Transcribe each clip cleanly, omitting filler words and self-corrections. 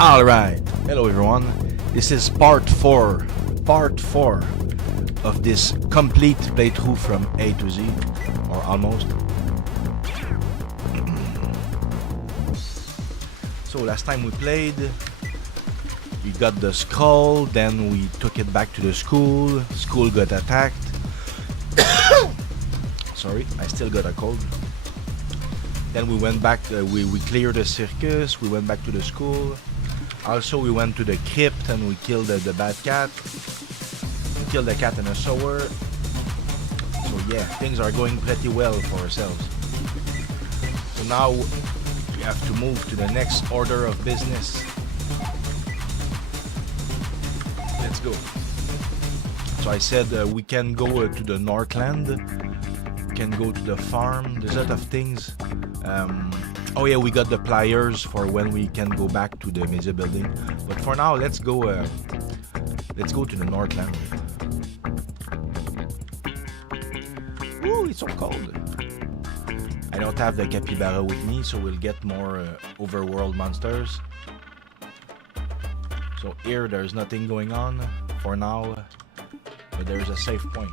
Alright, hello everyone. This is part 4 of this complete playthrough from A to Z, or almost. So last time we played, we got the skull, then we took it back to the school got attacked. Sorry, I still got a cold. Then we went back, we cleared the circus, we went back to the school. Also we went to the crypt and we killed the bad cat. We killed the cat in a sewer. So yeah, things are going pretty well for ourselves. So now we have to move to the next order of business. Let's go. So I said we can go to the Northland. We can go to the farm. There's a lot of things. Oh yeah, we got the pliers for when we can go back to the Mesa building. But for now, let's go to the Northland. Ooh, it's so cold. I don't have the capybara with me, so we'll get more overworld monsters. So here, there's nothing going on for now, but there's a safe point.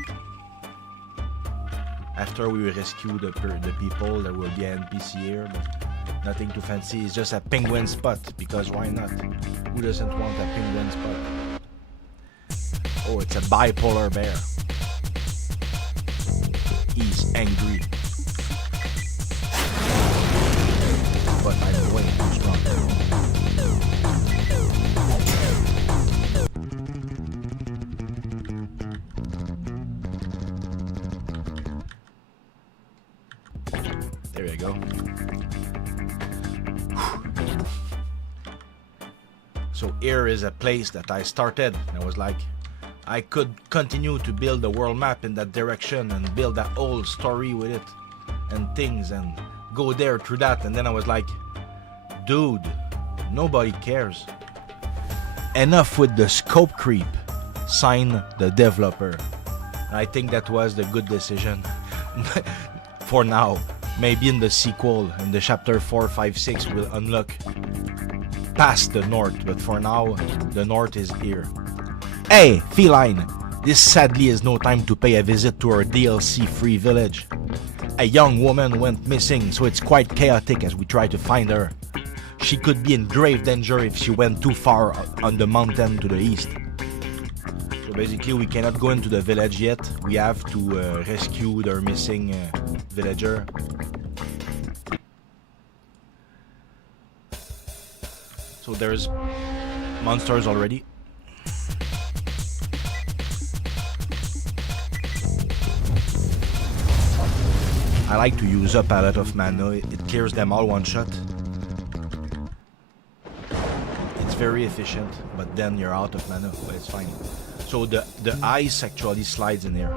After we rescue the people, there will be an NPC here, but nothing too fancy. It's just a penguin spot, because why not? Who doesn't want a penguin spot? Oh, it's a bipolar bear. He's angry. But I'm way too strong. There you go. So here is a place that I started. I was like, I could continue to build the world map in that direction and build that whole story with it and things and go there through that. And then I was like, dude, nobody cares. Enough with the scope creep. Sign the developer. I think that was the good decision for now. Maybe in the sequel, in the chapter 4, 5, 6, we'll unlock past the north, but for now, the north is here. Hey, Feline! This sadly is no time to pay a visit to our DLC-free village. A young woman went missing, so it's quite chaotic as we try to find her. She could be in grave danger if she went too far on the mountain to the east. So basically, we cannot go into the village yet. We have to rescue their missing villager. So there's monsters already. I like to use up a lot of mana. It clears them all one shot. It's very efficient, but then you're out of mana, but it's fine. So the ice actually slides in here.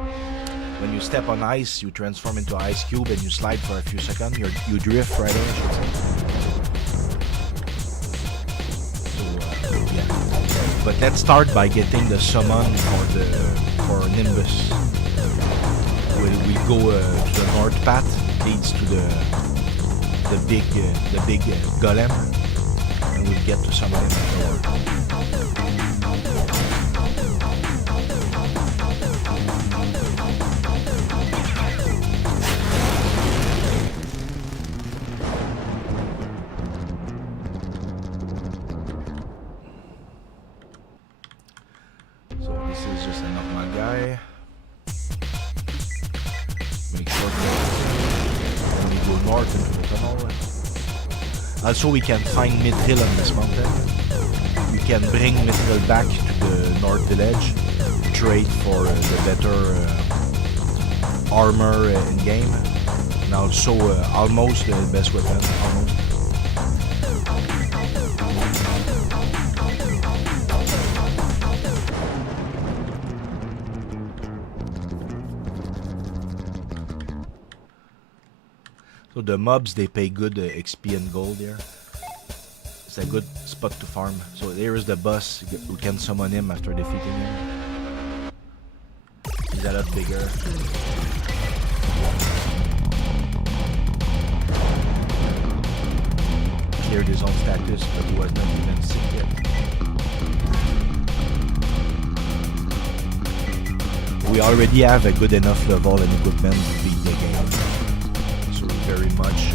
When you step on ice, you transform into an ice cube and you slide for a few seconds. You drift right in. But let's start by getting the summon for Nimbus. We go to the north path, leads to the big golem, and we get to summon him afterward. Also, we can find Mithril on this mountain. We can bring Mithril back to the North Village, trade for the better armor in-game, and also almost the best weapon, almost. So the mobs, they pay good XP and gold here. It's a good spot to farm. So there is the boss. We can summon him after defeating him. He's a lot bigger. acquired his own status, but he was not even sick yet. We already have a good enough level and equipment to beat the game. So very much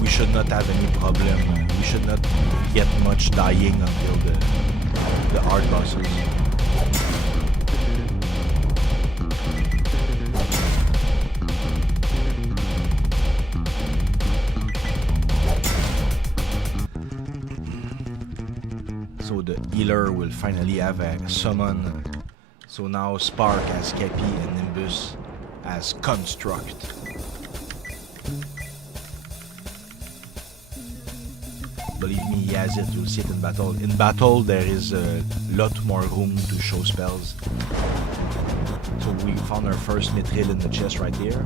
we should not have any problem. We should not get much dying until the hard bosses. So the healer will finally have a summon. So now Spark as Kepi and Nimbus as Construct. Believe me, he has it. You'll see it in battle. In battle, there is a lot more room to show spells. So we found our first Mithril in the chest right here.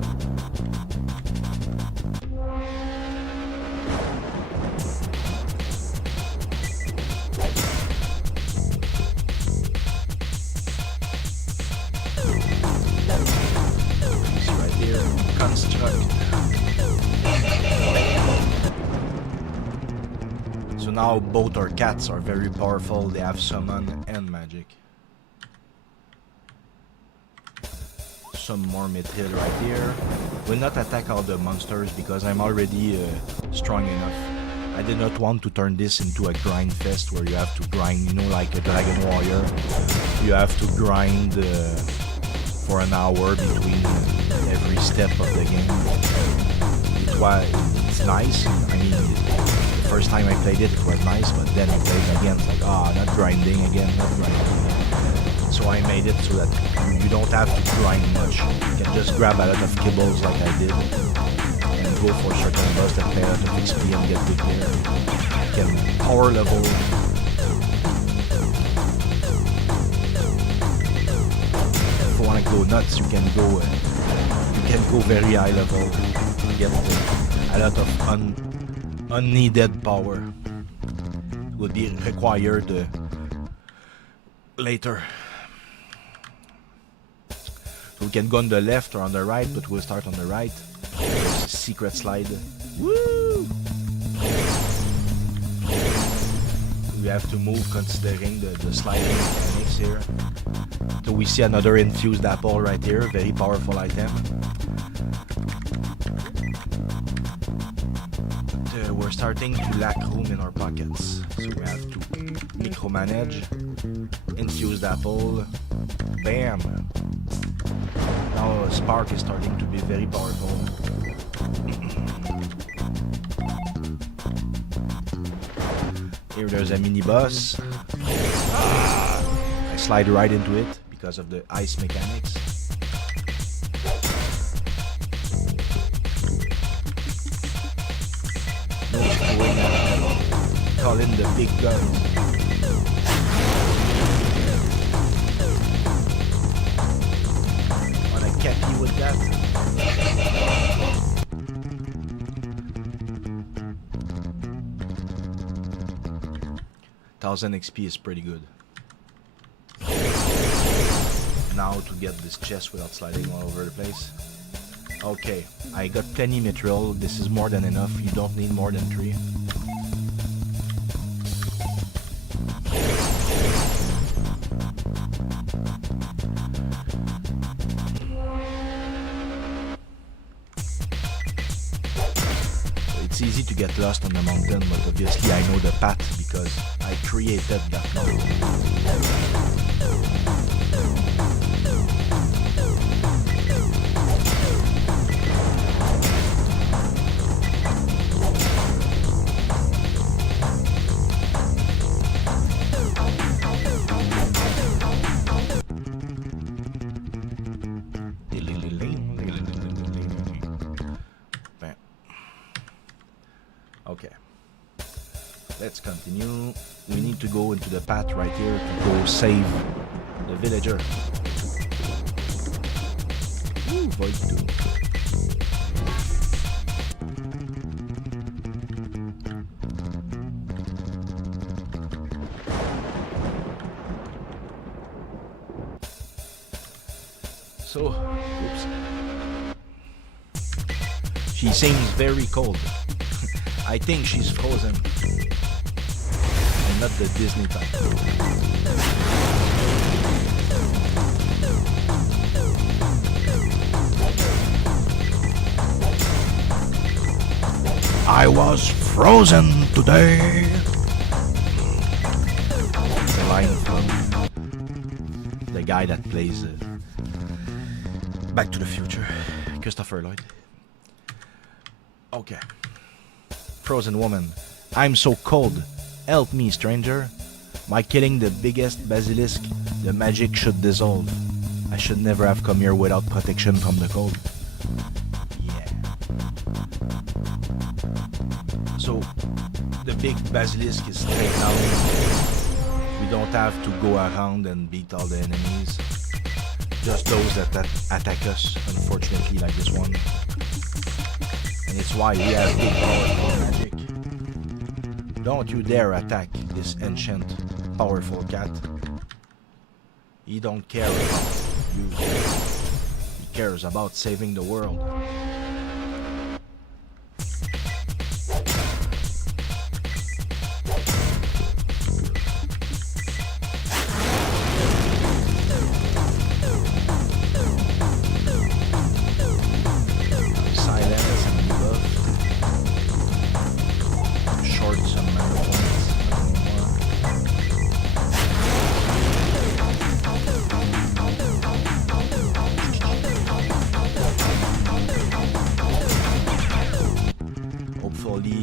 So now both our cats are very powerful. They have summon and magic. Some more Mithril right here. Will not attack all the monsters because I'm already strong enough. I did not want to turn this into a grind fest where you have to grind, you know, like a Dragon Warrior. You have to grind for an hour between every step of the game. It's nice. I mean, the first time I played it, it was nice, but then I played it again. It's like, not grinding again, not grinding. So I made it so that you don't have to grind much. You can just grab a lot of kibbles like I did, and go for certain boss that pay a lot of XP and get big gear. You can power level. If you want to go nuts, you can go very high level. Get a lot of unneeded power. Would be required later. So we can go on the left or on the right, but we'll start on the right. There's a secret slide. Woo! We have to move considering the sliding mechanics here. So we see another infused apple right here, very powerful item. We're starting to lack room in our pockets, so we have to micromanage. Infused apple, bam! Now Spark is starting to be very powerful. Here there's a mini boss. I slide right into it because of the ice mechanics. Call in the big guns. Wanna catch you with that? $1,000 XP is pretty good. Now to get this chest without sliding all over the place. Okay, I got plenty mithril. This is more than enough. You don't need more than 3. It's easy to get lost on the mountain, but obviously I know the path because I created that mountain. Okay, let's continue. We need to go into the path right here to go save the villager. Ooh, void 2. So, oops. She seems very cold. I think she's frozen. And not the Disney type. I was frozen today. The line from the guy that plays Back to the Future, Christopher Lloyd. Okay. Frozen woman. I'm so cold. Help me, stranger. By killing the biggest basilisk, the magic should dissolve. I should never have come here without protection from the cold. Yeah. So, the big basilisk is straight now. We don't have to go around and beat all the enemies. Just those that attack us, unfortunately, like this one. And it's why we have big powerful magic. Don't you dare attack this ancient, powerful cat. He don't care about you. He cares about saving the world.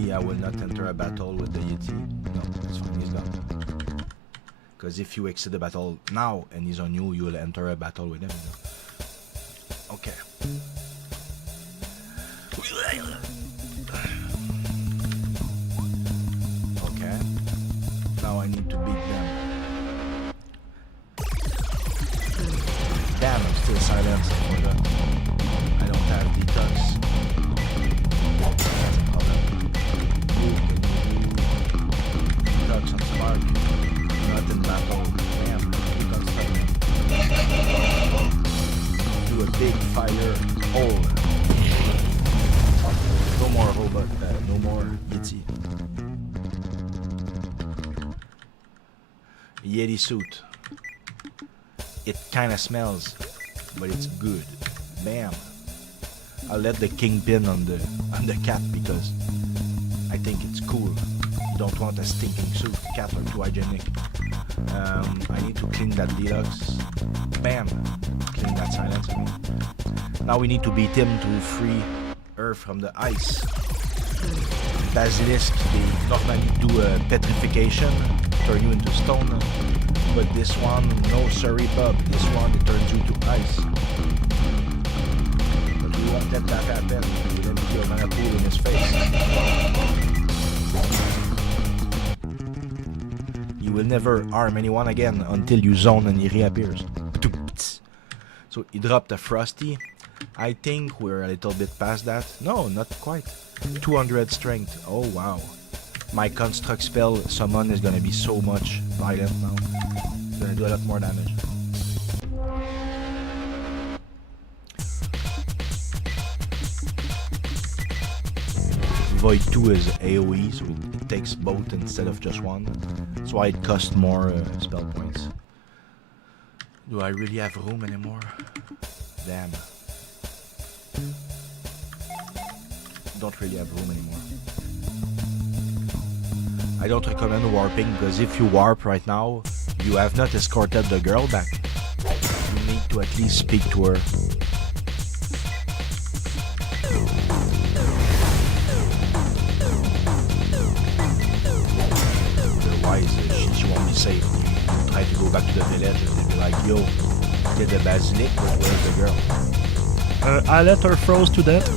I will not enter a battle with the Yeti. No, it's fine, he's gone. Because if you exit the battle now and he's on you, you will enter a battle with him. You know? Okay. Okay. Now I need to beat them. Damn, I'm still silenced. I don't have detox. On spark, not in battle. Damn, do a big fire hole. No more robot, no more Yeti. Yeti suit. It kinda smells, but it's good. Bam. I'll let the kingpin on the cat because I think it's cool. Don't want a stinking suit. Cat are too hygienic. I need to clean that deluxe. Bam! Clean that silence. I mean. Now we need to beat him to free her from the ice. Basilisk, they normally do a petrification, turn you into stone. But this one, no sorry bub. This one, it turns you to ice. But we won't let that happen. We let kill Manapool in his face. You will never harm anyone again until you zone and he reappears. So he dropped a Frosty. I think we're a little bit past that. No, not quite. 200 strength. Oh wow. My construct spell summon is gonna be so much violent now. It's gonna do a lot more damage. Void 2 is AoE, so it takes both instead of just one. That's why it costs more spell points. Do I really have room anymore? Damn. Don't really have room anymore. I don't recommend warping because if you warp right now, you have not escorted the girl back. You need to at least speak to her. Otherwise, she won't be safe. You try to go back to the village and they'll be like, yo, did the basilisk, but where's the girl? I let her froze to death.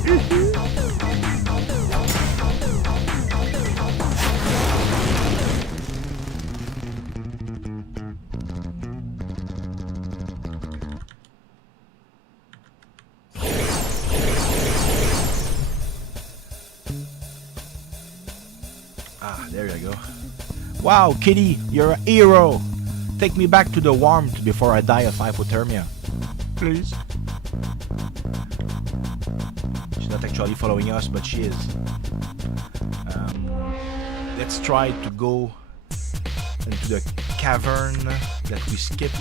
Ah, there you go. Wow, Kitty, you're a hero. Take me back to the warmth before I die of hypothermia. Please. She's not actually following us, but she is. let's try to go into the cavern that we skipped.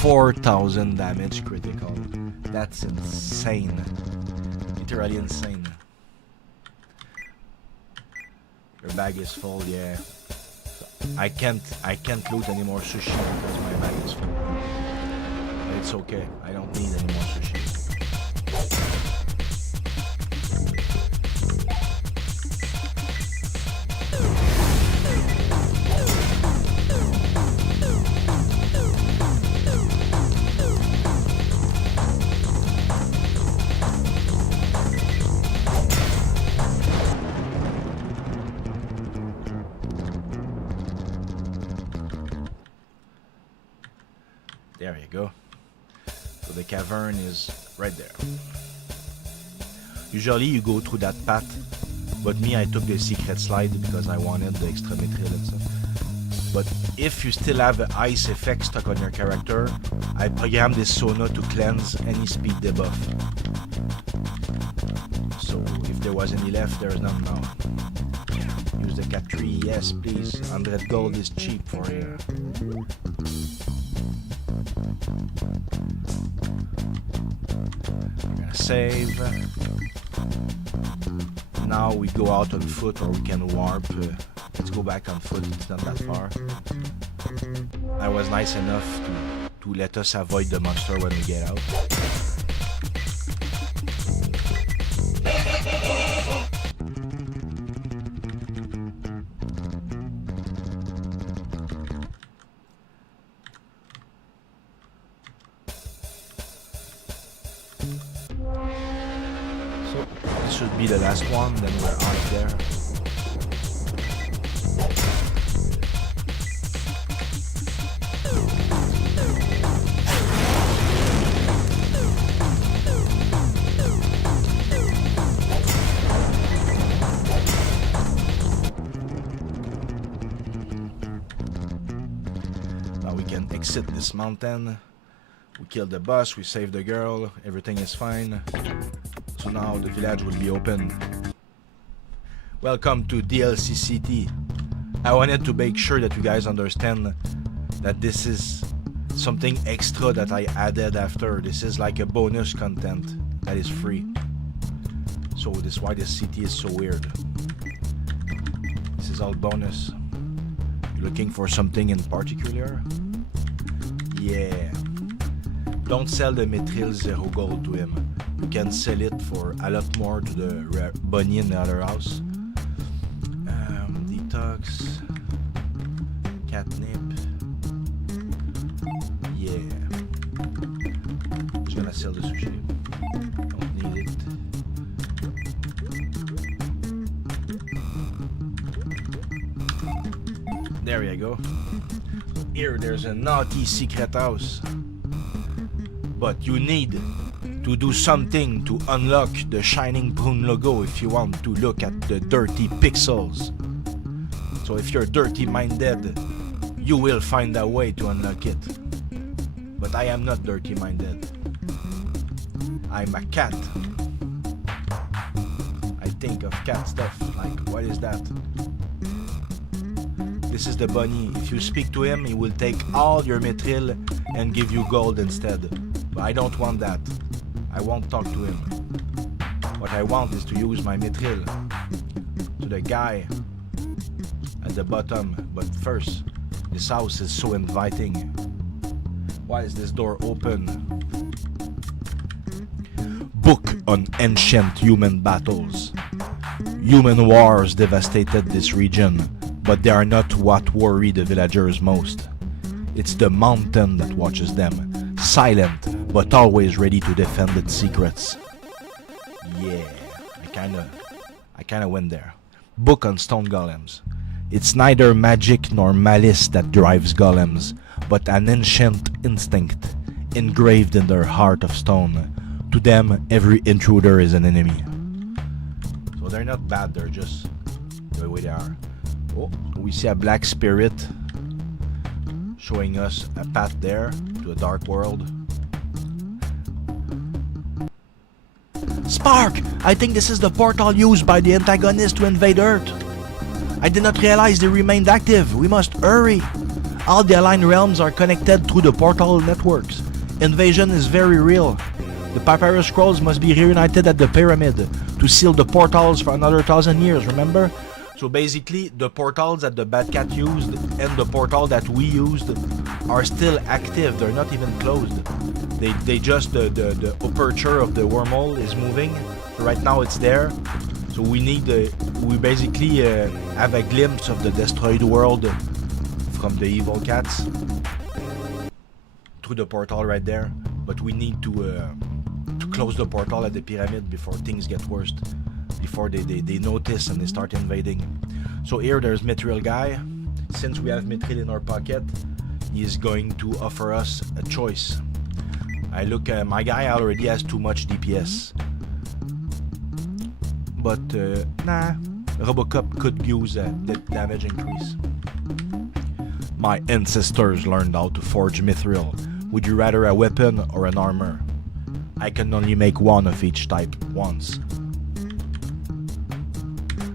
4,000 damage critical. That's insane. Literally insane. Your bag is full, yeah. I can't loot any more sushi because my bag is full. But it's okay. I don't need any more sushi. There you go. So the cavern is right there. Usually you go through that path, but me I took the secret slide because I wanted the extra mithril and stuff. But if you still have an ice effect stuck on your character, I programmed this sauna to cleanse any speed debuff. So if there was any left, there's none now. Use the cat tree, yes please. 100 gold is cheap for here. We're gonna save. Now we go out on foot or we can warp. Let's go back on foot, it's not that far. I was nice enough to let us avoid the monster when we get out. So this should be the last one, then we're out of there. Now we can exit this mountain. We killed the boss, we saved the girl, everything is fine. So now the village will be open. Welcome to DLC City. I wanted to make sure that you guys understand that this is something extra that I added after. This is like a bonus content that is free. So this is why this city is so weird. This is all bonus. You looking for something in particular? Yeah. Don't sell the mithril 0 gold to him. You can sell it for a lot more to the bunny in the other house. Detox. Catnip. Yeah. Just gonna sell the sushi. Don't need it. There you go. Here there's a naughty secret house. But you need to do something to unlock the Shining Prune logo if you want to look at the dirty pixels. So if you're dirty minded, you will find a way to unlock it. But I am not dirty minded. I'm a cat. I think of cat stuff, like what is that? This is the bunny. If you speak to him, he will take all your mithril and give you gold instead. But I don't want that. I won't talk to him. What I want is to use my mithril to the guy at the bottom. But first, this house is so inviting. Why is this door open? Book on ancient human battles. Human wars devastated this region, but they are not what worry the villagers most. It's the mountain that watches them, silent but always ready to defend its secrets. Yeah, I kinda went there. Book on stone golems. It's neither magic nor malice that drives golems, but an ancient instinct engraved in their heart of stone. To them, every intruder is an enemy. So they're not bad, they're just the way they are. Oh, we see a black spirit showing us a path there to a dark world. Spark! I think this is the portal used by the antagonist to invade Earth. I did not realize they remained active. We must hurry. All the aligned realms are connected through the portal networks. Invasion is very real. The papyrus scrolls must be reunited at the pyramid to seal the portals for another 1,000 years, remember? So basically, the portals that the Bad Cat used and the portal that we used are still active. They're not even closed. They just, the aperture of the wormhole is moving. So right now it's there. So we need, we basically have a glimpse of the destroyed world from the evil cats through the portal right there. But we need to close the portal at the pyramid before things get worse. Before they notice and they start invading. So here there's Mithril guy. Since we have Mithril in our pocket, he's going to offer us a choice. I look at my guy already has too much DPS. But nah, Robocop could use the damage increase. My ancestors learned how to forge Mithril. Would you rather a weapon or an armor? I can only make one of each type once.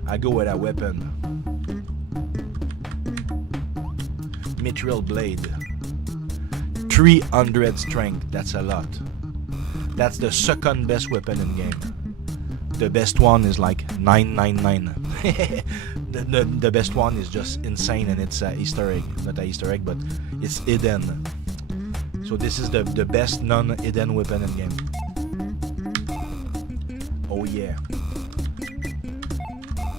I go with a weapon. Mithril blade. 300 strength, that's a lot. That's the second best weapon in game. The best one is like 999. the best one is just insane and it's a Easter egg. Not a Easter egg, but it's hidden. So this is the best non-hidden weapon in game. Oh yeah.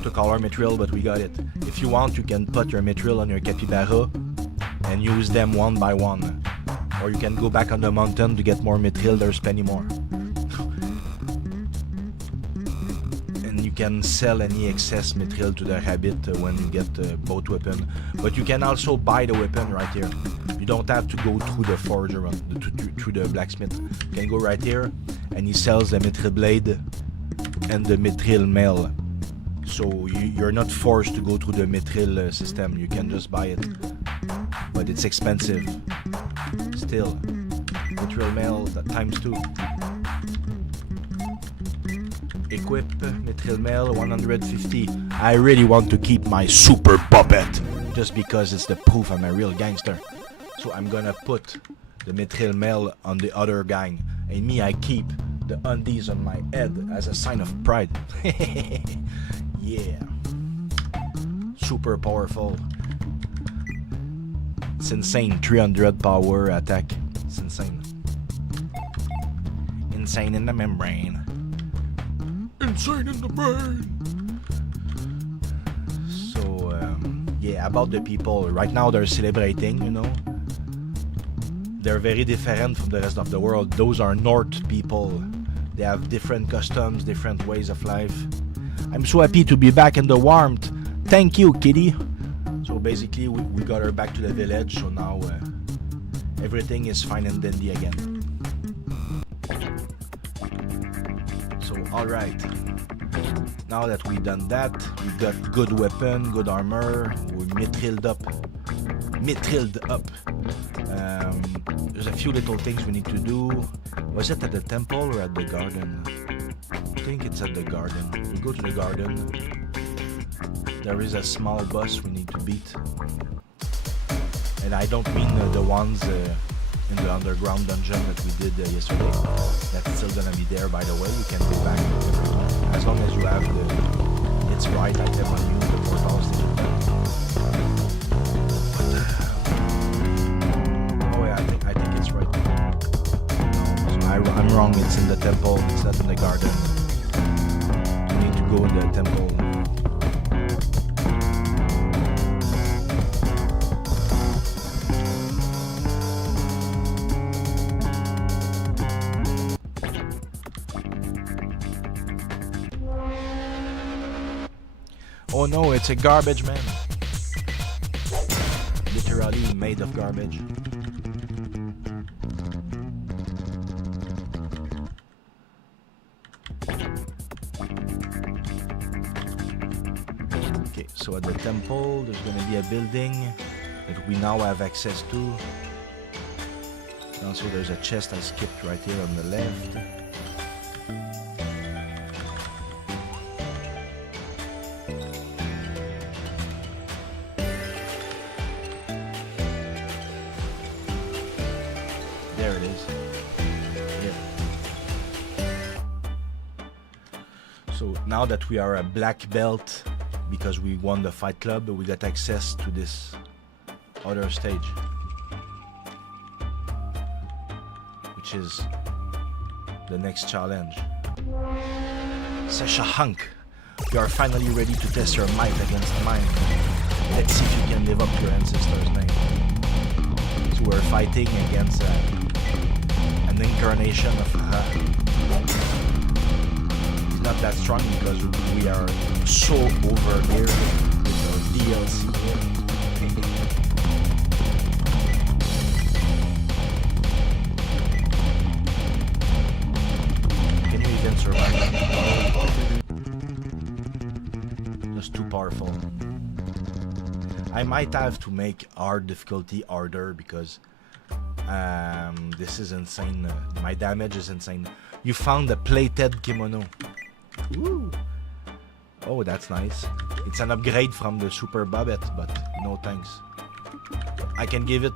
Took all our Mithril, but we got it. If you want, you can put your Mithril on your Capybara and use them one by one. Or you can go back on the mountain to get more Mithril, there's plenty more. And you can sell any excess Mithril to the rabbit when you get both weapons. But you can also buy the weapon right here. You don't have to go through the forger, through the blacksmith. You can go right here and he sells the Mithril blade and the Mithril mail. So you're not forced to go through the Mithril system, you can just buy it. But it's expensive. Still, Mithril mail times 2. Equip Mithril mail 150. I really want to keep my super puppet just because it's the proof I'm a real gangster. So I'm gonna put the Mithril mail on the other gang. And me, I keep the undies on my head as a sign of pride. Yeah. Super powerful. It's insane. 300 power attack. It's insane. Insane in the membrane. Insane in the brain. So, yeah, about the people. Right now they're celebrating, you know. They're very different from the rest of the world. Those are North people. They have different customs, different ways of life. I'm so happy to be back in the warmth. Thank you, kitty. So basically, we got her back to the village. So now everything is fine and dandy again. So alright. Now that we've done that, we got good weapon, good armor. We're mithrilled up. There's a few little things we need to do. Was it at the temple or at the garden? I think it's at the garden. We go to the garden. There is a small boss we need to beat. And I don't mean the ones in the underground dungeon that we did yesterday. That's still gonna be there, by the way. You can go back every time. As long as you have the It's Right item on you, the portal still. Oh yeah, I think it's right. So I'm wrong, it's in the temple, it's not in the garden. You need to go in the temple. Oh no, it's a garbage man. Literally made of garbage. Okay, so at the temple, there's gonna be a building that we now have access to. And also there's a chest I skipped right here on the left. is. Yeah. So now that we are a black belt, because we won the fight club, we got access to this other stage, which is the next challenge. Sasha Hunk, you are finally ready to test your might against mine. Let's see if you can live up to your ancestor's name. So we're fighting against an incarnation of He's not that strong because we are so over here with our DLC here. Can you even survive? Just too powerful. I might have to make hard difficulty harder because this is insane. My damage is insane. You found a plated kimono. Ooh. Oh, that's nice. It's an upgrade from the Super Bobette, but no thanks. I can give it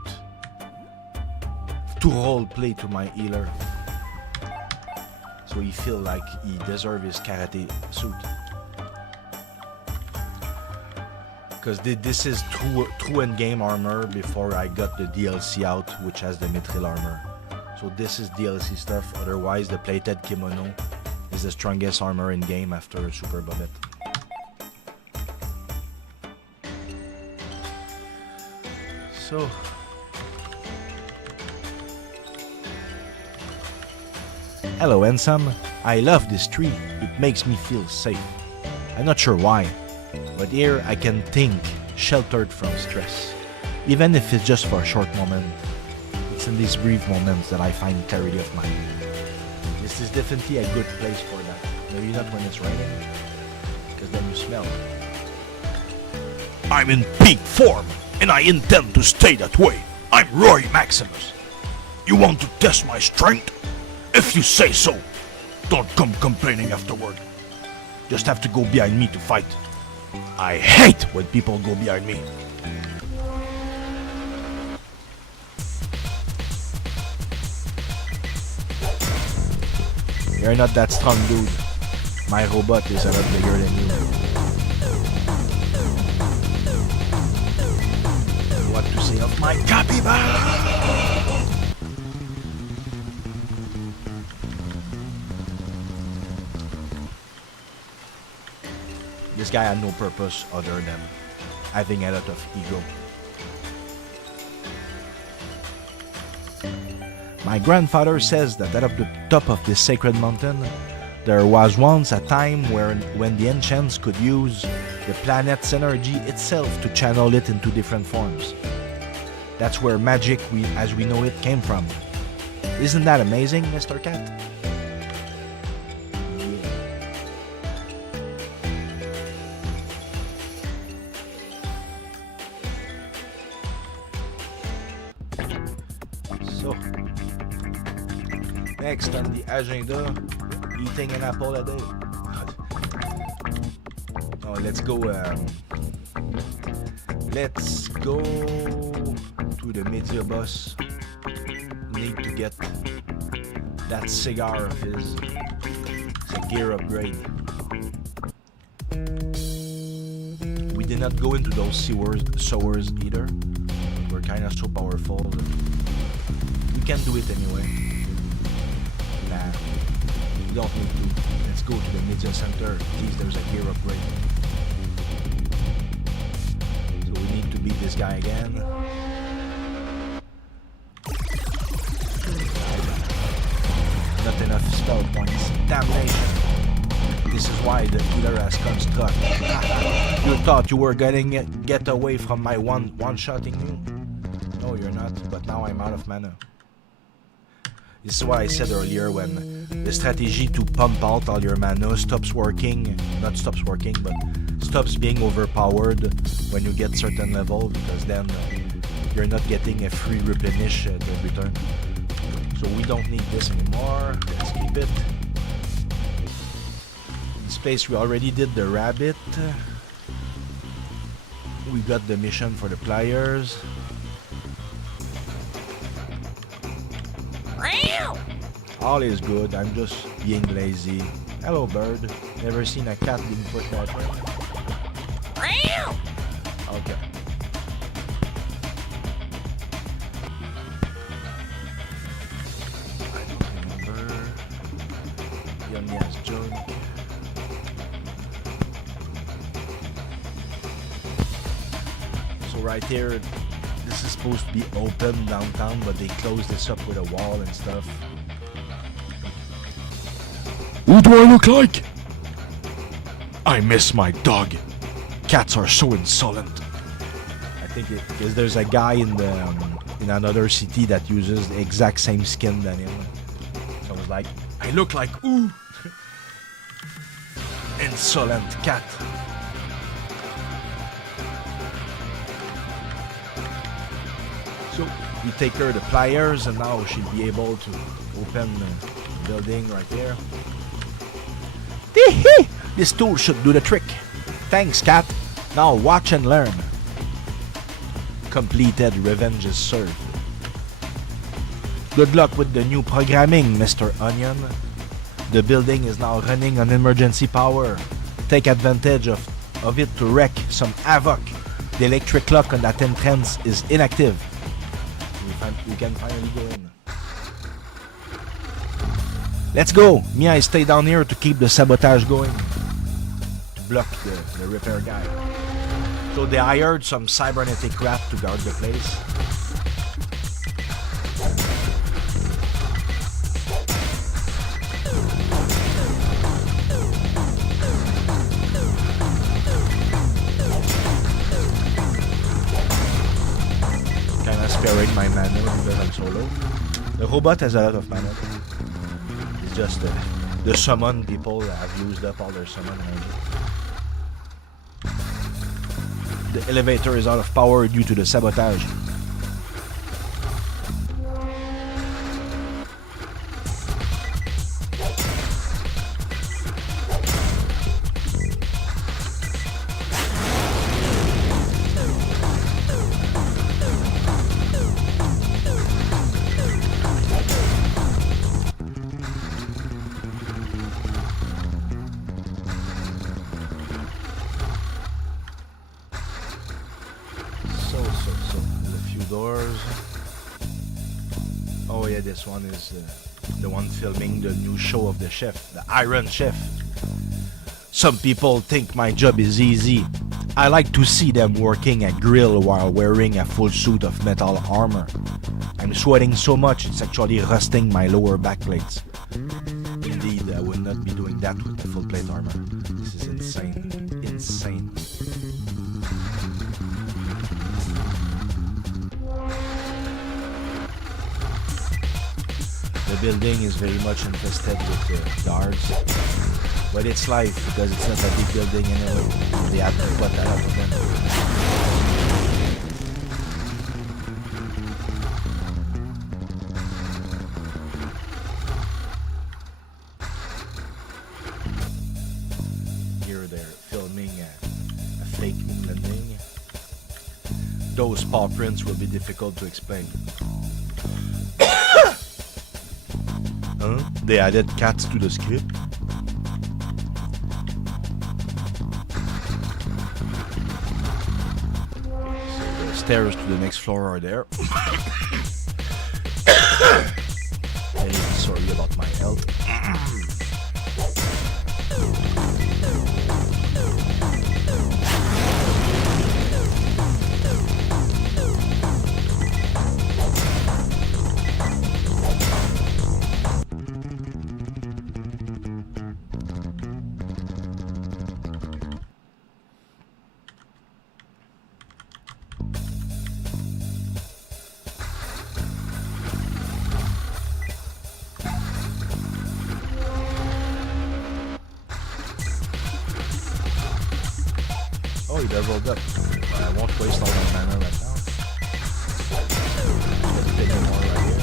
to role play to my healer, so he feel like he deserves his karate suit. Because this is true in-game armor before I got the DLC out, which has the mithril armor. So this is DLC stuff. Otherwise, the plated kimono is the strongest armor in game after Super Bobette. So hello, handsome. I love this tree. It makes me feel safe. I'm not sure why, but here I can think, sheltered from stress. Even if it's just for a short moment, it's in these brief moments that I find clarity of mind. This is definitely a good place for that. Maybe not when it's raining, because then you smell. I'm in peak form, and I intend to stay that way. I'm Roy Maximus. You want to test my strength? If you say so, don't come complaining afterward. Just have to go behind me to fight. I hate when people go behind me. You're not that strong, dude. My robot is a lot bigger than you. What to say of my capybara? This guy had no purpose other than having a lot of ego. My grandfather says that at the top of this sacred mountain, there was once a time when the ancients could use the planet's energy itself to channel it into different forms. That's where magic as we know it came from. Isn't that amazing, Mr. Cat? So, next on the agenda, eating an apple a day. Oh, let's go. Let's go to the media boss. Need to get that cigar of his. It's a gear upgrade. We did not go into those sewers either. We're kind of so powerful that we can do it anyway. Nah, we don't need to. Let's go to the media center. At least there's a gear upgrade. So we need to beat this guy again. Not enough spell points. Damnation. This is why the healer has construct. You thought you were getting get away from my one-shotting you? No, you're not, but now I'm out of mana. This is what I said earlier, when the strategy to pump out all your mana stops working, not stops working, but stops being overpowered when you get certain level, because then you're not getting a free replenish at every turn. So we don't need this anymore. Let's keep it. In space we already did the rabbit. We got the mission for the pliers. All is good. I'm just being lazy. Hello, bird. Never seen a cat being pushed that way. Okay. I don't remember. Yummy junk. So right here, this is supposed to be open downtown, but they closed this up with a wall and stuff. Who do I look like? I miss my dog. Cats are so insolent. I think because there's a guy in another city that uses the exact same skin than him. So I was like, I look like ooh, insolent cat. So you take her the pliers, and now she'll be able to open the building right there. This tool should do the trick. Thanks, cat. Now watch and learn. Completed. Revenge is served. Good luck with the new programming, Mr. Onion. The building is now running on emergency power. Take advantage of it to wreak some havoc. The electric lock on that entrance is inactive. We can finally go in. Let's go! Me, I stay down here to keep the sabotage going. To block the repair guy. So they hired some cybernetic rat to guard the place. Kinda sparing my mana because I'm solo. The robot has a lot of mana. It's just the summon people that have used up all their summon energy. The elevator is out of power due to the sabotage. Doors. Oh yeah, this one is the one filming the new show of the chef, the Iron Chef. Some people think my job is easy. I like to see them working a grill while wearing a full suit of metal armor. I'm sweating so much it's actually rusting my lower back plates. Indeed, I would not be doing that with the full plate armor. This is insane. Insane. The building is very much infested with guards, but it's life because it's not a big building anyway. They have to put a lot of them. Here they're filming a fake moon landing. Those paw prints will be difficult to explain. They added cats to the script. So the stairs to the next floor are there. Very sorry about my health. Oh, he leveled up. But I won't waste all my mana right now. Just take him more right here.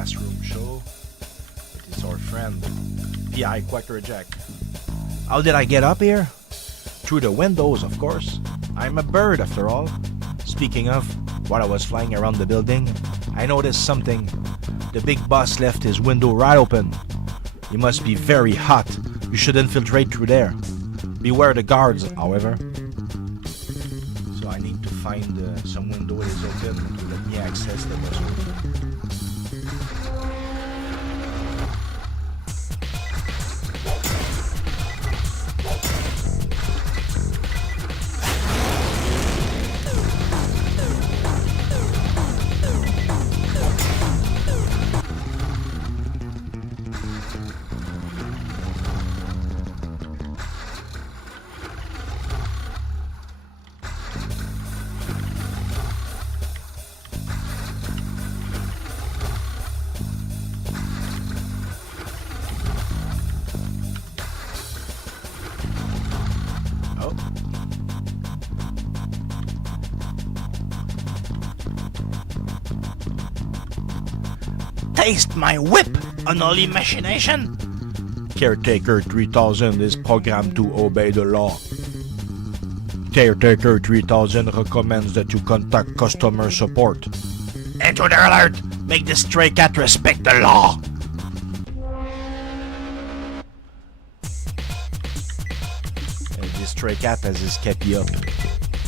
podcast room show. It is our friend P.I. Quackerjack. How did I get up here? Through the windows, of course. I'm a bird after all. Speaking of, while I was flying around the building, I noticed something. The big boss left his window right open. He must be very hot. You should infiltrate through there. Beware the guards, however. So I need to find some window that is open to let me access the boss room. Taste my whip, unholy machination! Caretaker 3000 is programmed to obey the law. Caretaker 3000 recommends that you contact customer support. Intruder alert! Make the stray cat respect the law! And this stray cat has his kepi up.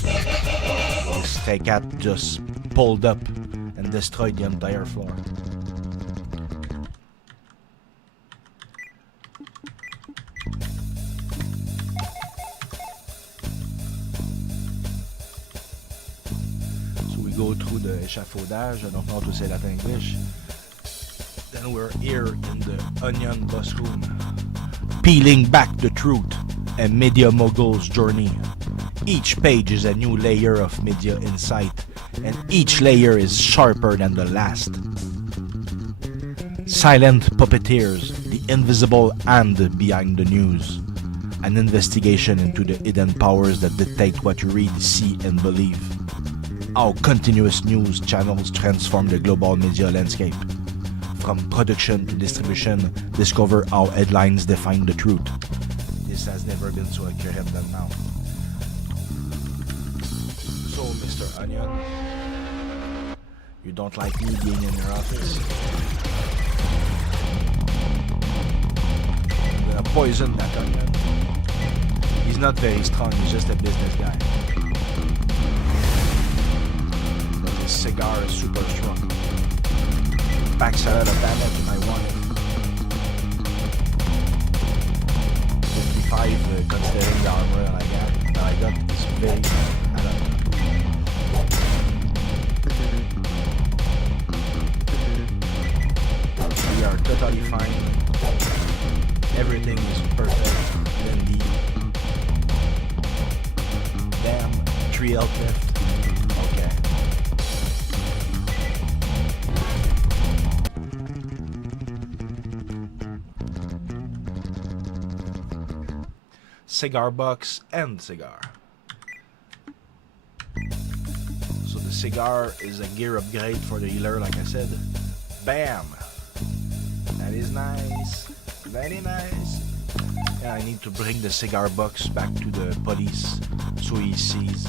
This stray cat just pulled up and destroyed the entire floor. Go through the échafaudage. I don't know how to say that in English. Then we're here in the Onion Bus Room, peeling back the truth, a media mogul's journey. Each page is a new layer of media insight, and each layer is sharper than the last. Silent puppeteers, the invisible hand behind the news. An investigation into the hidden powers that dictate what you read, see, and believe. How continuous news channels transform the global media landscape. From production to distribution, discover how headlines define the truth. This has never been so accurate than now. So, Mr. Onion, you don't like me being in your office? I'm gonna poison that onion. He's not very strong, he's just a business guy. His cigar is super strong. Packs a lot of damage and I want it. 55 considering the armor that I got is very We are totally fine. Everything is perfect. Then the damn 3 health left. Okay. Cigar box and cigar. So the cigar is a gear upgrade for the healer, like I said. Bam! That is nice. Very nice. Yeah, I need to bring the cigar box back to the police so he sees,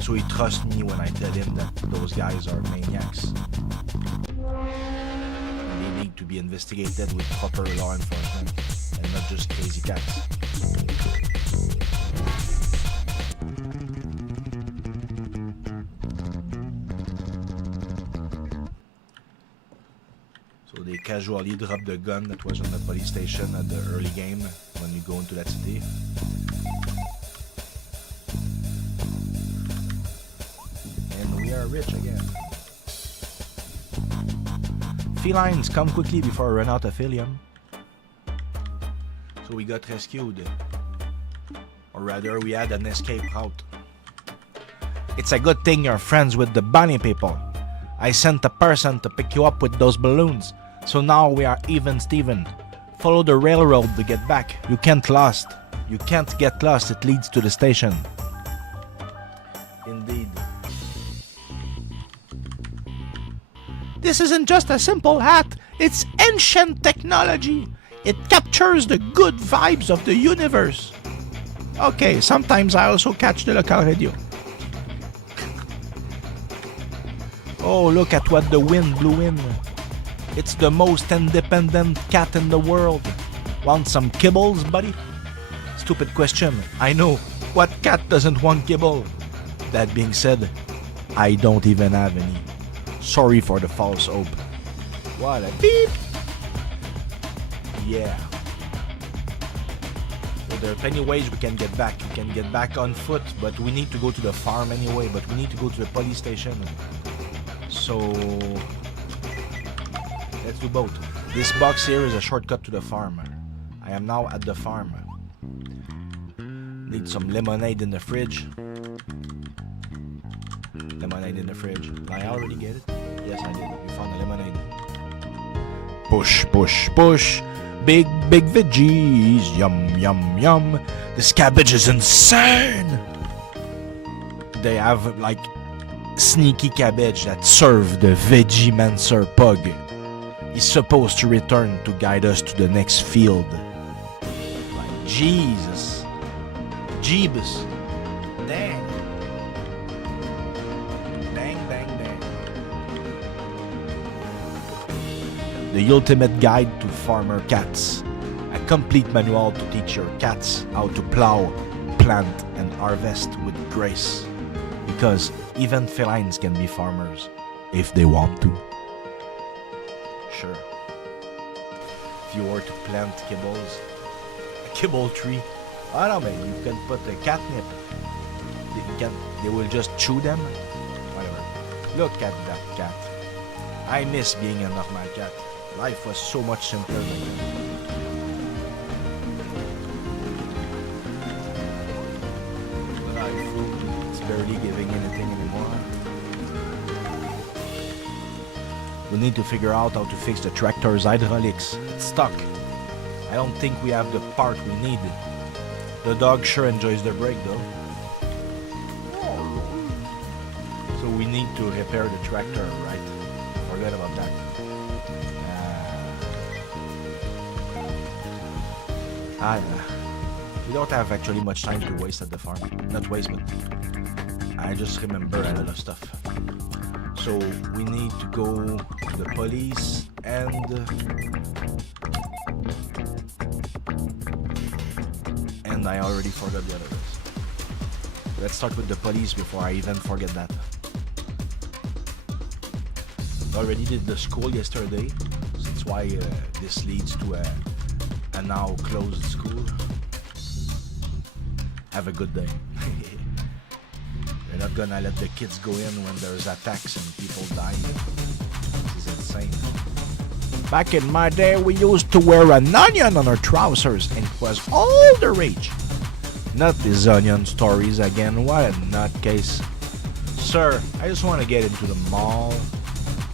so he trusts me when I tell him that those guys are maniacs. And they need to be investigated with proper law enforcement and not just crazy cats. So they casually drop the gun that was on the police station at the early game when you go into that city. And we are rich again. Felines, come quickly before I run out of helium. So we got rescued. Or rather, we had an escape route. It's a good thing you're friends with the bunny people. I sent a person to pick you up with those balloons. So now we are even Steven. Follow the railroad to get back. You can't get lost, it leads to the station. Indeed. This isn't just a simple hat, it's ancient technology. It captures the good vibes of the universe. Okay, sometimes I also catch the local radio. Oh, look at what the wind blew in. It's the most independent cat in the world. Want some kibbles, buddy? Stupid question, I know. What cat doesn't want kibble? That being said, I don't even have any. Sorry for the false hope. What a beep! Yeah. Well, there are plenty ways we can get back. We can get back on foot, but we need to go to the farm anyway. But we need to go to the police station. So let's do both. This box here is a shortcut to the farm. I am now at the farm. Need some lemonade in the fridge. Lemonade in the fridge. Did I already get it? Yes, I did. You found the lemonade. Push, push, push. Big, big veggies. Yum, yum, yum. This cabbage is insane. They have like sneaky cabbage that serve the Vegimancer Pug. He's supposed to return to guide us to the next field. Like Jesus. Jeebus. Dang. Dang, dang, dang. The ultimate guide to farmer cats. A complete manual to teach your cats how to plow, plant, and harvest with grace. Because even felines can be farmers if they want to. Sure. If you were to plant kibbles, a kibble tree, I don't know, you can put a catnip. They will just chew them. Whatever. Look at that cat. I miss being a normal cat. Life was so much simpler than that. But I food, it's barely giving anything anymore. We need to figure out how to fix the tractor's hydraulics. It's stuck. I don't think we have the part we need. The dog sure enjoys the break though. So we need to repair the tractor, right? Forget about that. We don't have actually much time to waste at the farm. Not waste, but I just remember a lot of stuff. So we need to go to the police and I already forgot the others. Let's start with the police before I even forget that. Already did the school yesterday, so that's why this leads to a now closed school. Have a good day. They're not gonna let the kids go in when there's attacks and people dying. This is insane. Back in my day, we used to wear an onion on our trousers, and it was all the rage. Not these onion stories again, what a nutcase. Sir, I just want to get into the mall.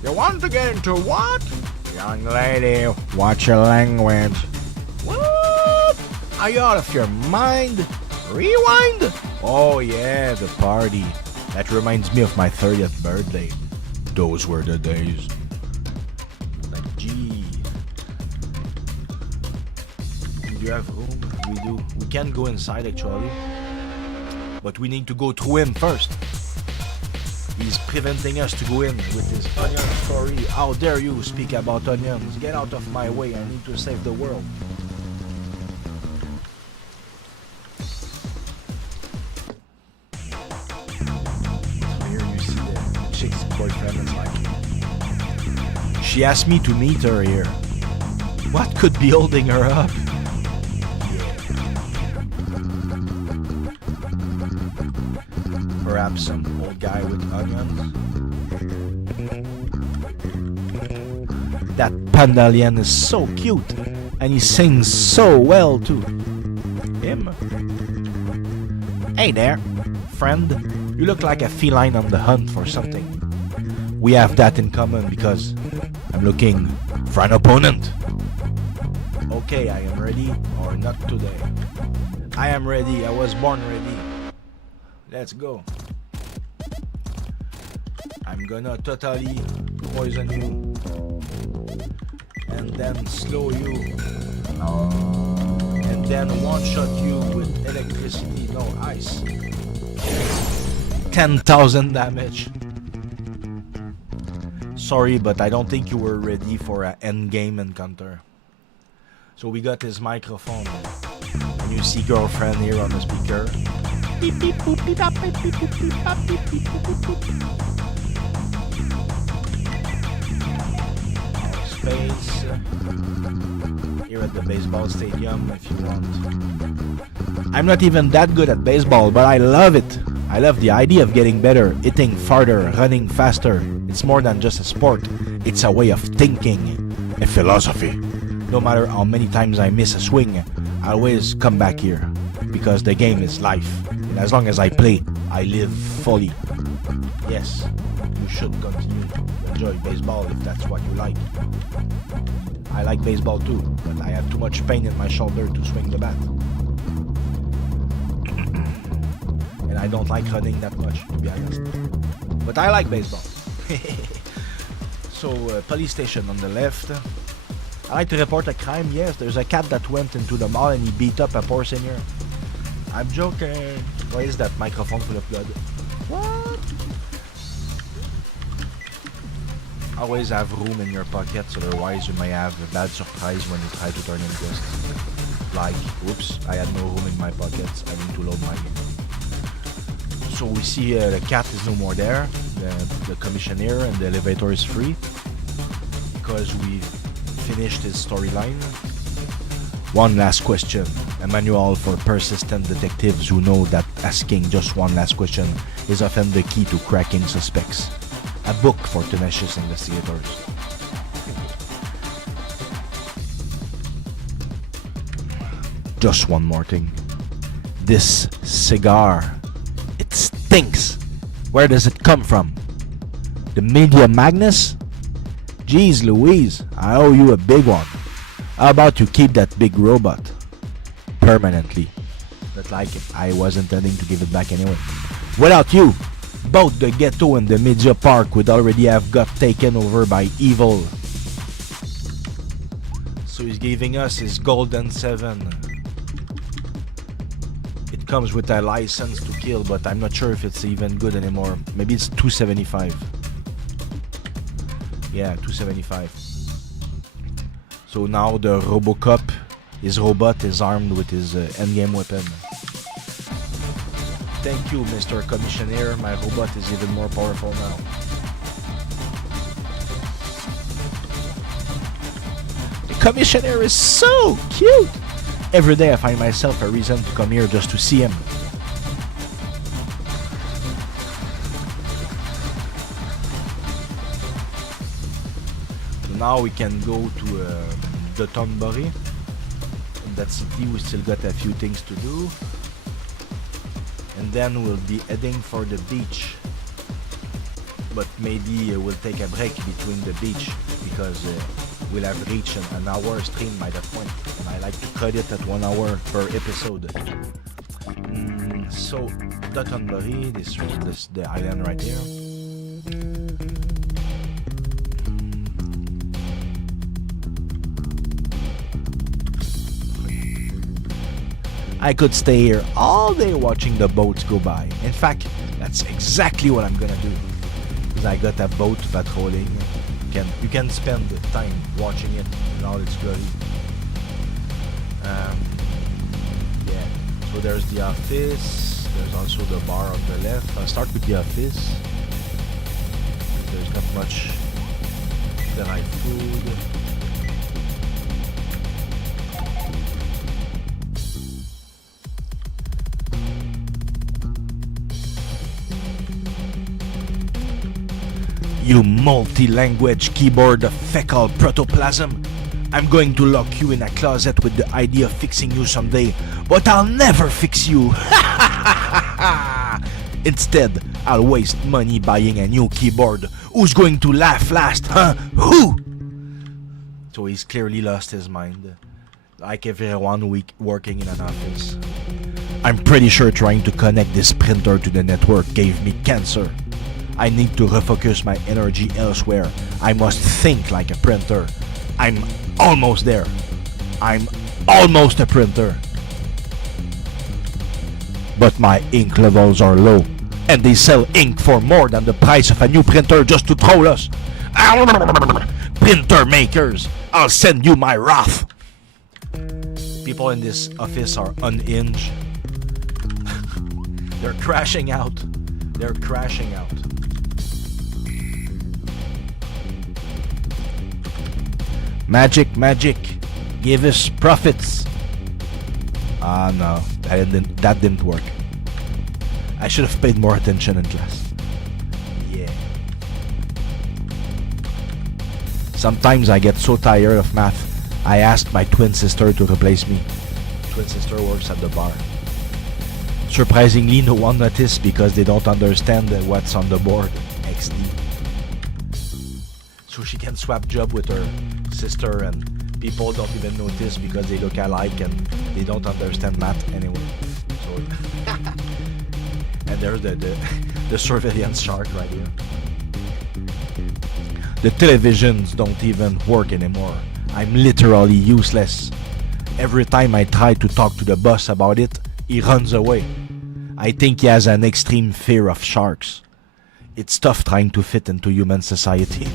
You want to get into what? Young lady, watch your language. What? Are you out of your mind? Rewind? Oh yeah, the party. That reminds me of my 30th birthday. Those were the days. Like, gee. Do you have room? We do. We can go inside actually. But we need to go through him first. He's preventing us to go in with his onion story. How dare you speak about onions? Get out of my way. I need to save the world. Here you see the chick's boyfriend is like... She asked me to meet her here. What could be holding her up? Perhaps some old guy with onions. That Pandalian is so cute, and he sings so well too. Him? Hey there, friend. You look like a feline on the hunt for something. We have that in common because I'm looking for an opponent. Okay, I am ready, or not today. I am ready, I was born ready. Let's go. I'm gonna totally poison you and then slow you and then one-shot you with electricity, no ice. 10,000 damage. Sorry, but I don't think you were ready for an endgame encounter. So we got his microphone, and you see girlfriend here on the speaker. Beep, beep, boop, beep, bop, beep, beep, boop, beep, bop, beep, beep, boop, boop, boop. Space here at the baseball stadium if you want. I'm not even that good at baseball, but I love it. I love the idea of getting better, hitting farther, running faster. It's more than just a sport. It's a way of thinking, a philosophy. No matter how many times I miss a swing, I always come back here because the game is life. And as long as I play, I live fully. Yes, you should continue to enjoy baseball if that's what you like. I like baseball too, but I have too much pain in my shoulder to swing the bat. And I don't like running that much, to be honest. But I like baseball. So, police station on the left. I like to report a crime. Yes, there's a cat that went into the mall and he beat up a poor senior. I'm joking. Why is that microphone full of blood? What? Always have room in your pockets, otherwise you may have a bad surprise when you try to turn in ghost. Like, oops, I had no room in my pockets. I need to load my game. So we see the cat is no more there. The commissioner and the elevator is free because we finished his storyline. One last question. A manual for persistent detectives who know that asking just one last question is often the key to cracking suspects. A book for tenacious investigators. Just one more thing. This cigar, it stinks. Where does it come from? The Media Magnus? Jeez Louise, I owe you a big one. How about you keep that big robot? Permanently. But like, I was intending to give it back anyway. Without you, both the ghetto and the media park would already have got taken over by evil. So he's giving us his Golden 7. It comes with a license to kill, but I'm not sure if it's even good anymore. Maybe it's 275. Yeah, 275. So now the Robocop, his robot, is armed with his endgame weapon. Thank you, Mr. Commissioner. My robot is even more powerful now. The Commissioner is so cute! Every day I find myself a reason to come here just to see him. So now we can go to the Tonbury. In that city we still got a few things to do. And then we'll be heading for the beach. But maybe we'll take a break between the beach because we'll have reached an hour stream by that point. And I like to cut it at 1 hour per episode. So, Dotonbury, this is the island right here. I could stay here all day watching the boats go by. In fact, that's exactly what I'm gonna do. Because I got a boat patrolling. You can spend the time watching it in all its glory. Yeah. So there's the office. There's also the bar on the left. I'll start with the office. There's not much. Then I food. You multi-language keyboard of fecal protoplasm. I'm going to lock you in a closet with the idea of fixing you someday, but I'll never fix you. Instead, I'll waste money buying a new keyboard. Who's going to laugh last, huh? Who? So he's clearly lost his mind. Like everyone working in an office. I'm pretty sure trying to connect this printer to the network gave me cancer. I need to refocus my energy elsewhere. I must think like a printer. I'm almost there. I'm almost a printer. But my ink levels are low, and they sell ink for more than the price of a new printer just to troll us. Printer makers, I'll send you my wrath. People in this office are unhinged. They're crashing out. They're crashing out. Magic, magic, give us profits. Ah, no, that didn't work. I should have paid more attention in class. Yeah. Sometimes I get so tired of math, I asked my twin sister to replace me. Twin sister works at the bar. Surprisingly, no one noticed because they don't understand what's on the board. XD. So she can swap job with her sister and people don't even notice because they look alike and they don't understand math anyway. So and there's the surveillance chart right here. The televisions don't even work anymore. I'm literally useless. Every time I try to talk to the boss about it, he runs away. I think he has an extreme fear of sharks. It's tough trying to fit into human society.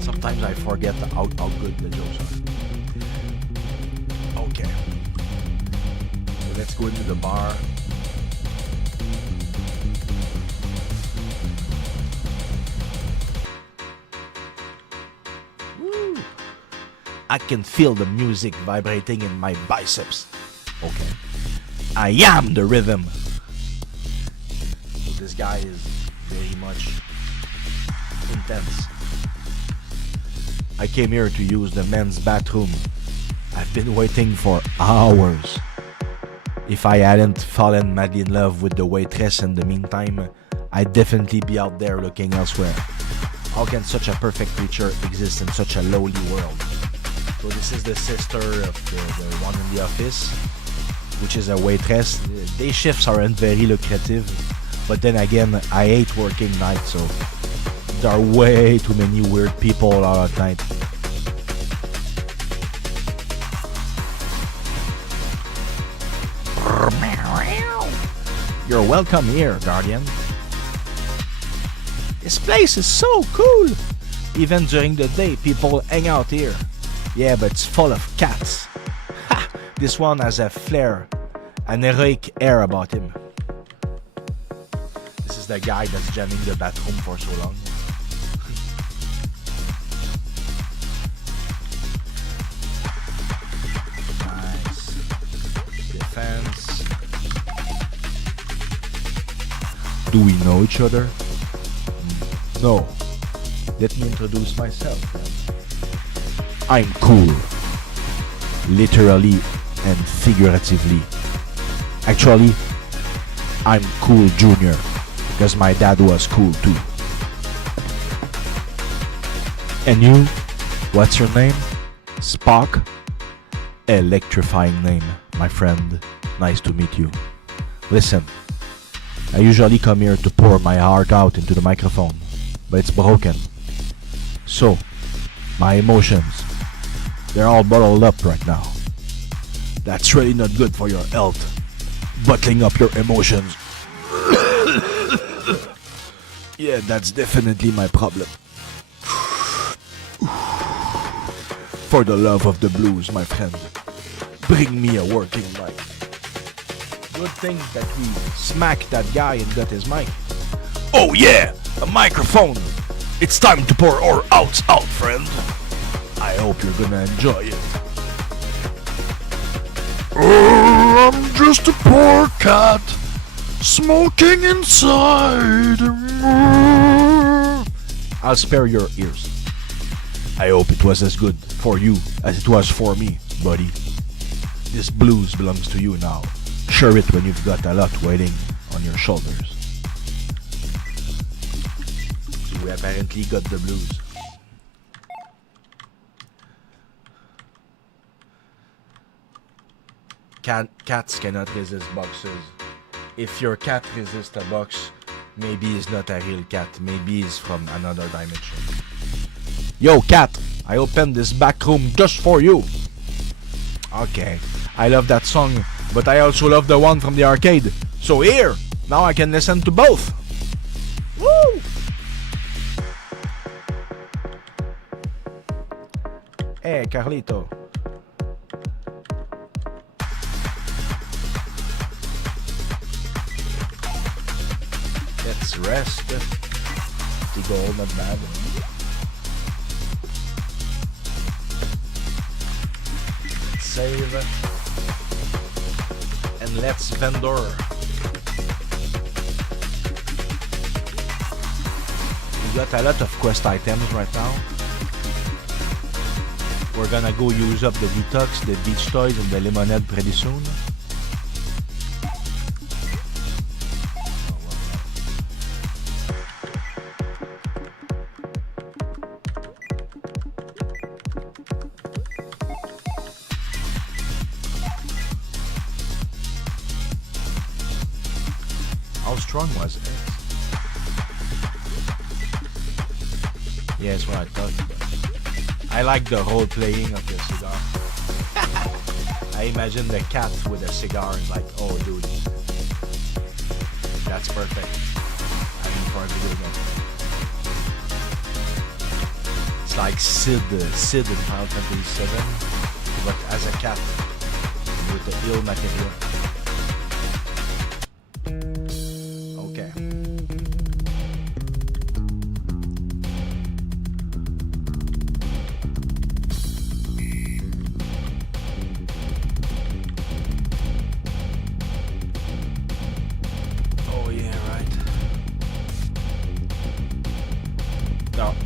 Sometimes I forget how good the jokes are. Okay. So let's go into the bar. Woo. I can feel the music vibrating in my biceps. Okay. I am the rhythm. So this guy is very much intense. I came here to use the men's bathroom. I've been waiting for hours. If I hadn't fallen madly in love with the waitress in the meantime, I'd definitely be out there looking elsewhere. How can such a perfect creature exist in such a lowly world? So this is the sister of the one in the office, which is a waitress. Day shifts aren't very lucrative, but then again, I hate working nights, so there are way too many weird people out at night. You're welcome here, Guardian. This place is so cool. Even during the day, people hang out here. Yeah, but it's full of cats. Ha! This one has a flair, an heroic air about him. This is the guy that's jamming the bathroom for so long. Nice. Defense. Do we know each other? No. Let me introduce myself. I'm cool. Literally and figuratively. Actually, I'm cool Junior, because my dad was cool too. And you? What's your name? Spock? Electrifying name, my friend. Nice to meet you. Listen, I usually come here to pour my heart out into the microphone, but it's broken. So, my emotions, they're all bottled up right now. That's really not good for your health. Bottling up your emotions. Yeah, that's definitely my problem. For the love of the blues, my friend, bring me a working mic. Good thing that we smacked that guy and got his mic. Oh yeah, a microphone. It's time to pour our outs out, friend. I hope you're gonna enjoy it. Oh, I'm just a poor cat, smoking inside. I'll spare your ears. I hope it was as good for you as it was for me, buddy. This blues belongs to you now. Share it when you've got a lot waiting on your shoulders. We apparently got the blues. Cats cannot resist boxes. If your cat resists a box, Maybe he's not a real cat. Maybe he's from another dimension. Yo, cat! I opened this back room just for you! Okay, I love that song, but I also love the one from the arcade. So here, now I can listen to both! Woo! Hey, Carlito. Let's rest. The goal, not bad. Let's save. And let's vendor. We got a lot of quest items right now. We're gonna go use up the detox, the beach toys, and the lemonade pretty soon. How strong was it? Yes, what I thought. I like the role playing of the cigar. I imagine the cat with a cigar and like, oh dude, that's perfect. I mean, for a video game. It's like Sid in Final Fantasy VII, but as a cat with the ill material. Okay.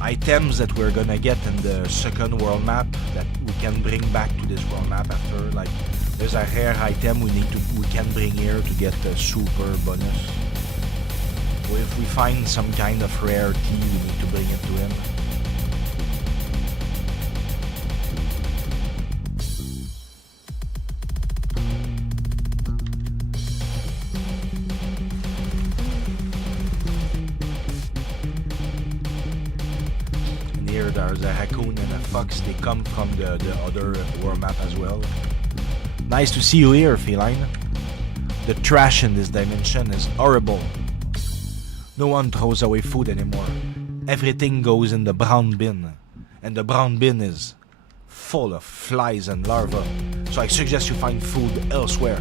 Items that we're gonna get in the second world map that we can bring back to this world map after, like there's a rare item we can bring here to get the super bonus. Or if we find some kind of rarity, we need to bring it to him. Here there's a raccoon and a fox. They come from the other world map as well. Nice to see you here, Feline. The trash in this dimension is horrible. No one throws away food anymore. Everything goes in the brown bin. And the brown bin is full of flies and larvae. So I suggest you find food elsewhere.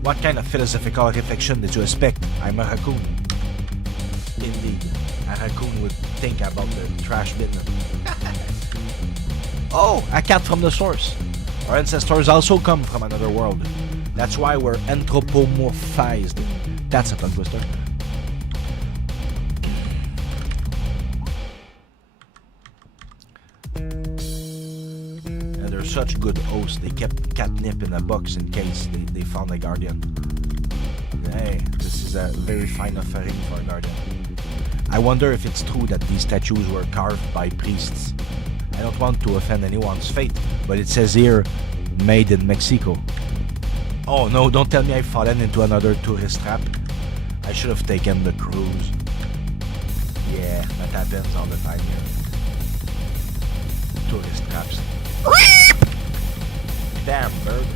What kind of philosophical reflection did you expect? I'm a raccoon. Indeed. A raccoon would think about the trash bin. Oh, a cat from the source. Our ancestors also come from another world. That's why we're anthropomorphized. That's a tongue twister. And they're such good hosts. They kept catnip in a box in case they found a guardian. Hey, this is a very fine offering for a guardian. I wonder if it's true that these statues were carved by priests. I don't want to offend anyone's fate, but it says here, made in Mexico. Oh no, don't tell me I've fallen into another tourist trap. I should have taken the cruise. Yeah, that happens all the time here. Tourist traps. Damn bird.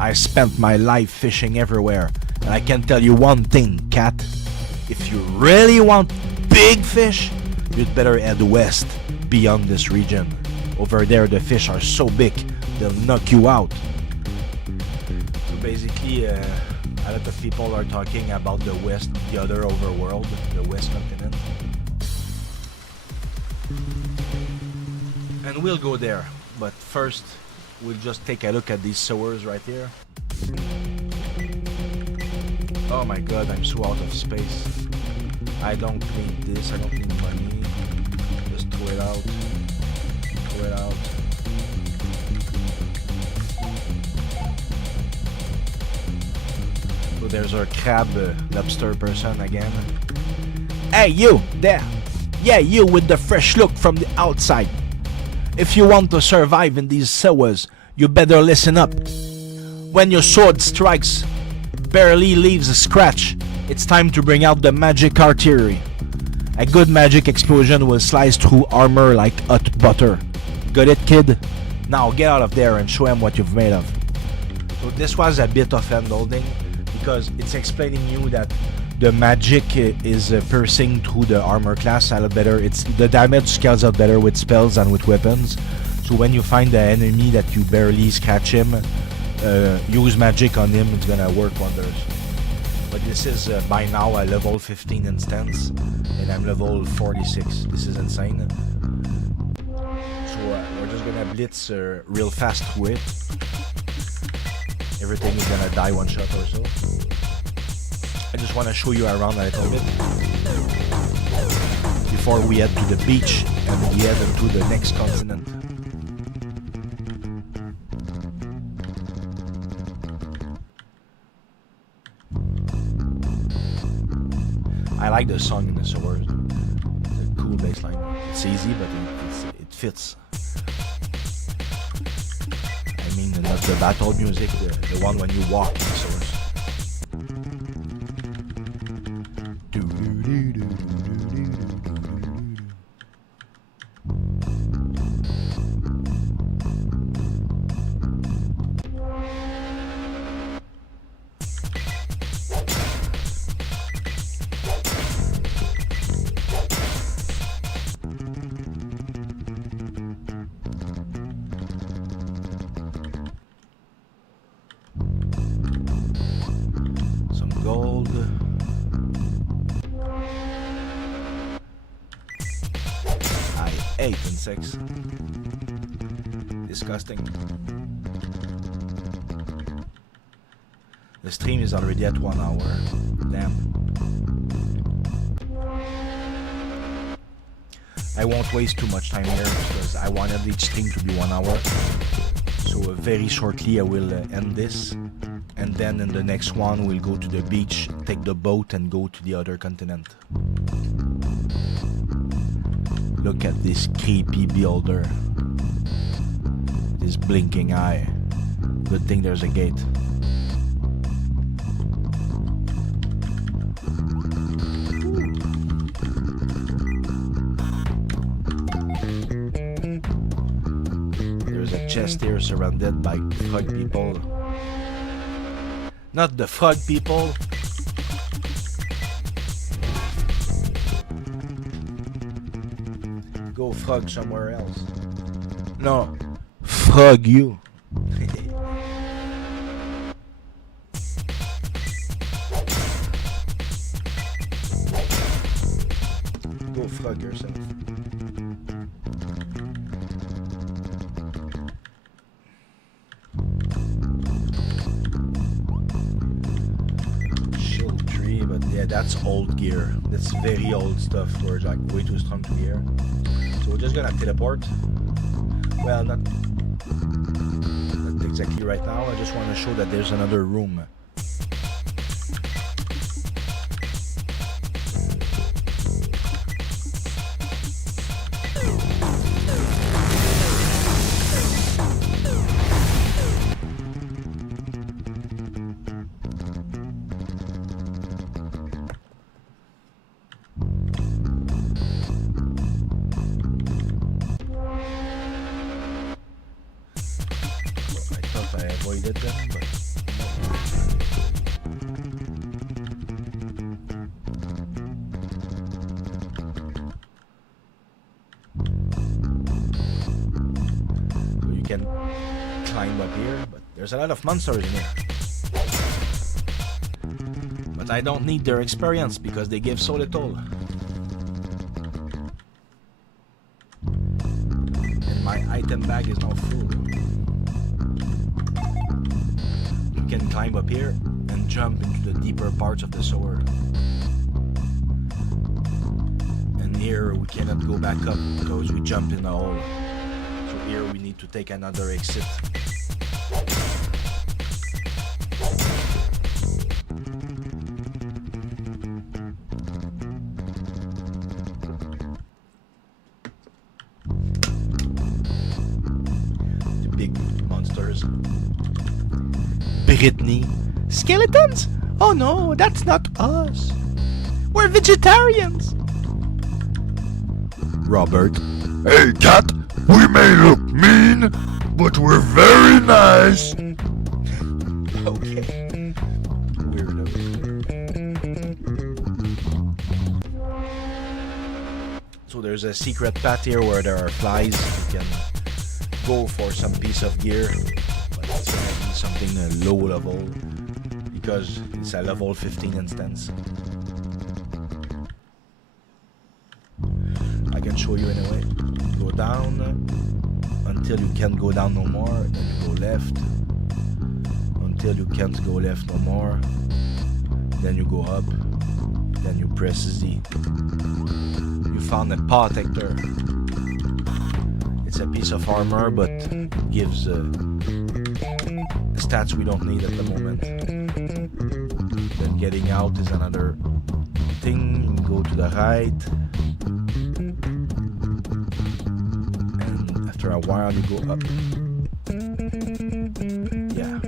I spent my life fishing everywhere, and I can tell you one thing, cat. If you really want big fish, you'd better head west, beyond this region. Over there, the fish are so big, they'll knock you out. So basically, a lot of people are talking about the west, the other overworld, the west continent. And we'll go there, but first, we'll just take a look at these sewers right here. Oh my god, I'm so out of space. I don't need this, I don't need money. Just throw it out. Throw it out. So there's our crab lobster person again. Hey you, there! Yeah, you with the fresh look from the outside. If you want to survive in these sewers, you better listen up. When your sword strikes, barely leaves a scratch, it's time to bring out the magic artillery. A good magic explosion will slice through armor like hot butter. Got it, kid? Now get out of there and show him what you've made of. So this was a bit of hand holding because it's explaining you that the magic is piercing through the armor class a lot better. It's the damage scales out better with spells than with weapons. So when you find the enemy that you barely scratch him, use magic on him, it's gonna work wonders. But this is by now a level 15 instance, and I'm level 46. This is insane. So we're just gonna blitz real fast through it. Everything is gonna die one shot or so. I just want to show you around a little bit before we head to the beach and we head into the next continent. I like the song in the sewers. It's a cool bass line. It's easy, but it fits. I mean, not the battle music, the one when you walk in the sewers. Gold. I ate insects. Disgusting. The stream is already at 1 hour. Damn. I won't waste too much time here because I wanted each stream to be 1 hour. So very shortly I will end this. And then in the next one we'll go to the beach, take the boat and go to the other continent. Look at this creepy beholder. This blinking eye. Good thing there's a gate. There's a chest here surrounded by frog people. Not the frog people. Go frog somewhere else. No, frog you. Go frog yourself. Yeah, that's old gear. That's very old stuff. We're like way too strong to be here. So we're just gonna teleport. Well, not exactly right now. I just want to show that there's another room. I avoided them, but so you can climb up here, but there's a lot of monsters in here. But I don't need their experience because they give so little. And my item bag is now full. Can climb up here and jump into the deeper parts of the sewer. And here we cannot go back up because we jumped in a hole. So here we need to take another exit. The big monsters. Brittany. Skeletons? Oh no, that's not us. We're vegetarians. Robert. Hey, cat, we may look mean, but we're very nice. Okay. Weirdo. So there's a secret path here where there are flies. You can go for some piece of gear, but it's gonna be something low level because it's a level 15 instance. I can show you anyway. Go down until you can't go down no more, then you go left until you can't go left no more, then you go up, then you press Z. You found a protector. It's a piece of armor, but it gives stats we don't need at the moment. Then getting out is another thing. Go to the right, and after a while you go up. Yeah.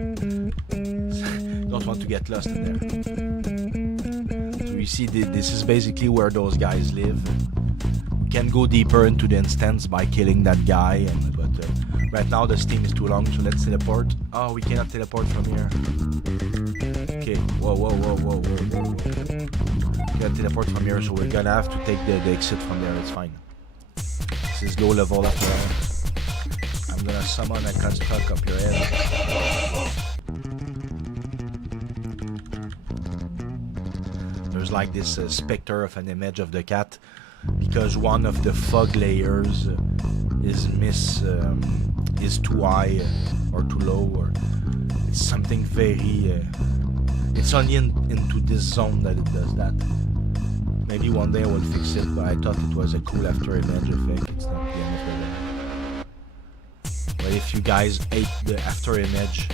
Don't want to get lost in there. So you see, this is basically where those guys live. We can go deeper into the instance by killing that guy, but right now the steam is too long, so let's teleport. Oh, we cannot teleport from here. Okay, whoa. We can't teleport from here, so we're gonna have to take the exit from there. It's fine. This is low level after all. I'm gonna summon a construct up your head. There's like this specter of an image of the cat because one of the fog layers is too high or too low, or it's something very it's only into this zone that it does that. Maybe one day I will fix it, but I thought it was a cool after image effect. It's not the end of the world. But if you guys hate the after image,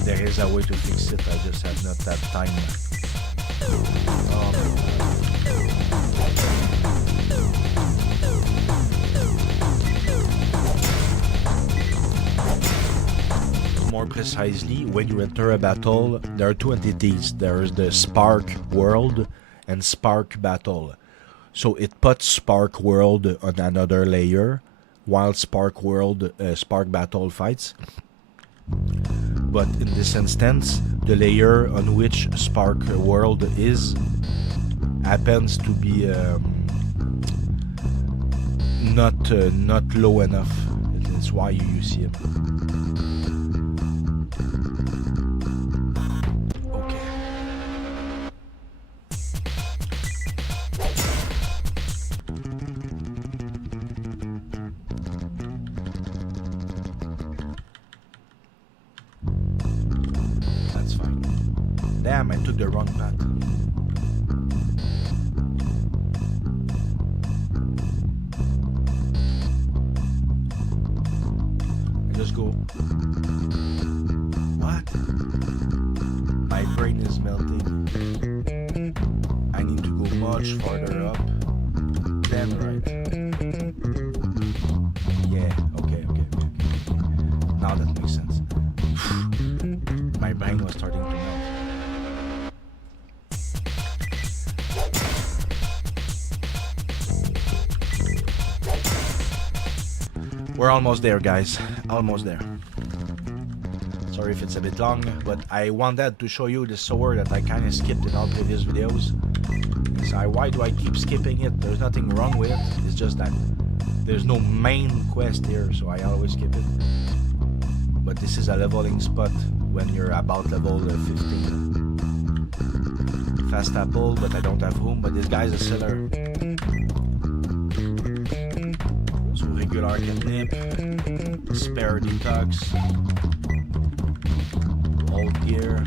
there is a way to fix it. I just have not that time. More precisely, when you enter a battle, there are two entities. There is the Spark World and Spark Battle. So it puts Spark World on another layer, while Spark World, Spark Battle fights. But in this instance, the layer on which Spark World is happens to be not low enough. That's why you see him. Okay. That's fine. Damn, I took the wrong path. Just go. What? My brain is melting. I need to go much farther up. Then right. Yeah, okay. Now that makes sense. My brain was starting to melt. We're almost there, guys. Almost there. Sorry if it's a bit long, but I wanted to show you the sword that I kind of skipped in all previous videos. Why do I keep skipping it? There's nothing wrong with it. It's just that there's no main quest here, so I always skip it. But this is a leveling spot when you're about level 15. Fast apple, but I don't have room. But this guy's a seller. So regular catnip, spare detox, old gear.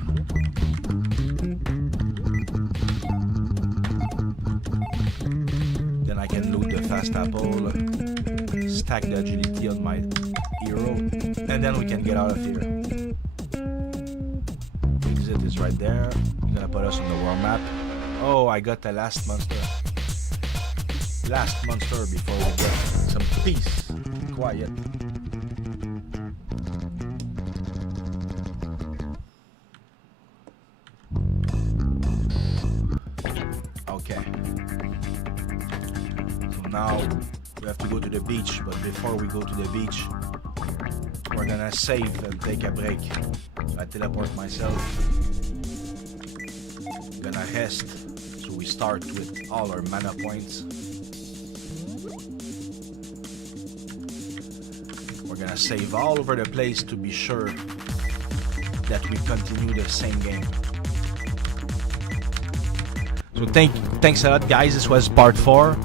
Then I can loot the fast apple, stack the agility on my hero, and then we can get out of here. Exit is right there. It's gonna put us on the world map. Oh, I got the last monster. Last monster before we get some peace. Quiet. Okay. So now we have to go to the beach, but before we go to the beach, we're gonna save and take a break. I teleport myself. Gonna rest. So we start with all our mana points. We're gonna save all over the place to be sure that we continue the same game. So thanks a lot, guys. This was part 4.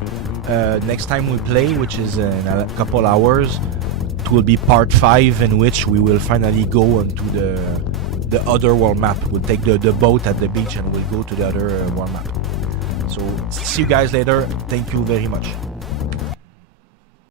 Next time we play, which is in a couple hours, it will be part 5, in which we will finally go onto the other world map. We'll take the boat at the beach and we'll go to the other world map. So see you guys later. Thank you very much.